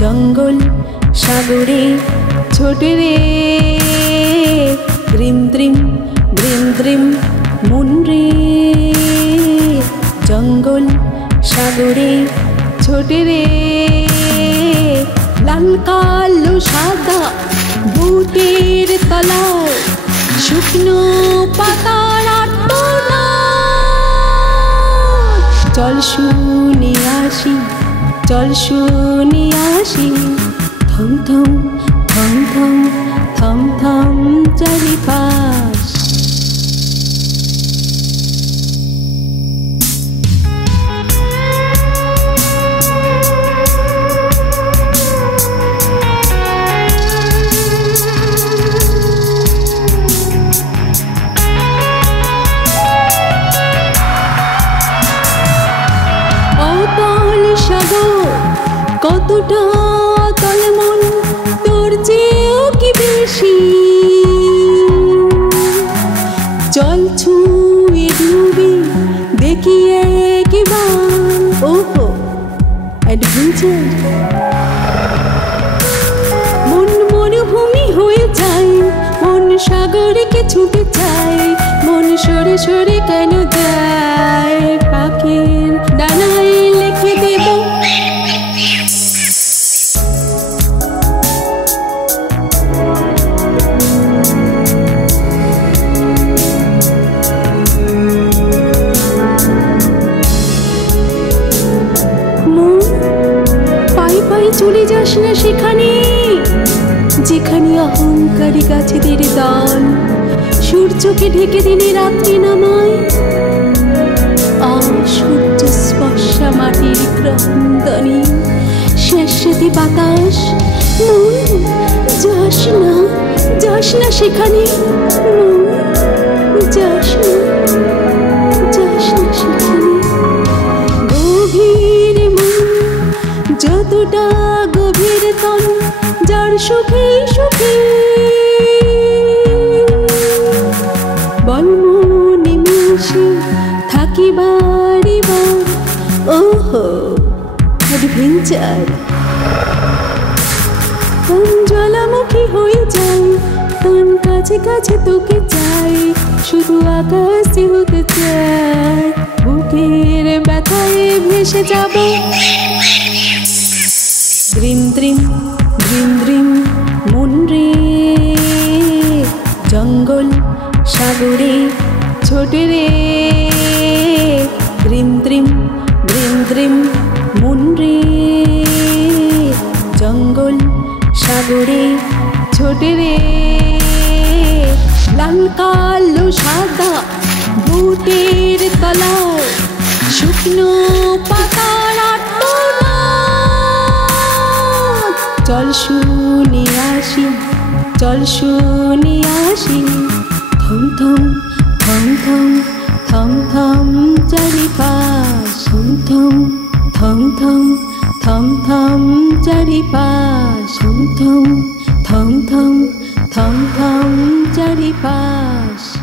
জঙ্গল সাগরে ছোটে রে দ্রিম দ্রিম দ্রিম দ্রিম মন রে জঙ্গল সাগরে ছোটে রে লাল কালো সাদা বুটের তলায় শুকনো পাতার আর্তনাদ চল শুনে আসি চল শুনে আসি থম থম থম থম থম থম চারিপাশ কতটা তল মন তোর চেয়েও কি বেশি চল ছুঁয়ে ডুবি দেখি একবার ওহো অ্যাডভেঞ্চার মন মরুভূমি হয়ে যায় মন সাগরকে ছুটে চায় মন সরে সরে কেন যায় পাখির ডানায় লিখে দেব চলে যাস না সেখানে যেখানে অহংকারী গাছেদের দল সূর্যকে ঢেকে দিলে রাত্রি নামায় সূর্য স্পর্শা মাটির ক্রন্দনে শেষে বাতাস যাস না সেখানে যাস না সেখানে গভীর মন যতটা গভীর তন যার সুখে সুখে বল মনে মিশে থাকি বাড়ি বার ওহো অ্যাডভেঞ্চার কোন জ্বালামুখী হয়ে যায় কোন কাছে কাছে তোকে চাই শুধু আকাশে হতে চাই বুকের ব্যথায় ভেসে যাব দ্রিম দ্রিম দ্রিম দ্রিম মন রে জঙ্গল সাগরে ছোটে রে দ্রিম দ্রিম দ্রিম দ্রিম মন রে জঙ্গল সাগরে ছোটে রে লাল কালো সাদা বুটের তলায় শুকনো পাতার আর্তনাদ চল শুনে আসি চল শুনে আসি থম থম থম থম থম থম চারিপাশ থম থম থম থম থম চারিপাশ থম থম থম থম থম থম চারিপাশ।